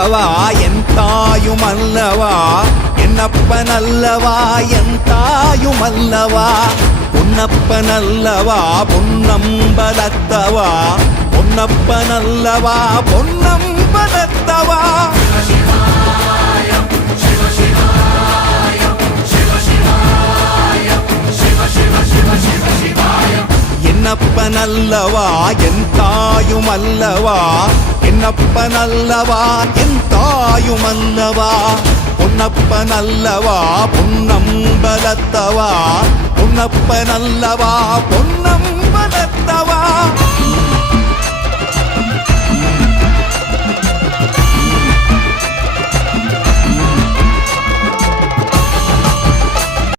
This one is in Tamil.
அல்லவா என் தாயும் அல்லவா என்னப்பன் அல்லவா என் தாயும் அல்லவா பொன்னப்பன் அல்லவா பொன்னம்பலத்தவா பொன்னப்பன் அல்லவா பொன்னம்பலத்தவா என்னப்பன் அல்லவா என் தாயும் அல்லவா என்னப்பன் அல்லவா என் தாயும் அல்லவா பொன்னப்பன் அல்லவா பொன்னம்பலத்தவா பொன்னப்பன் அல்லவா பொன்னம்பலத்தவா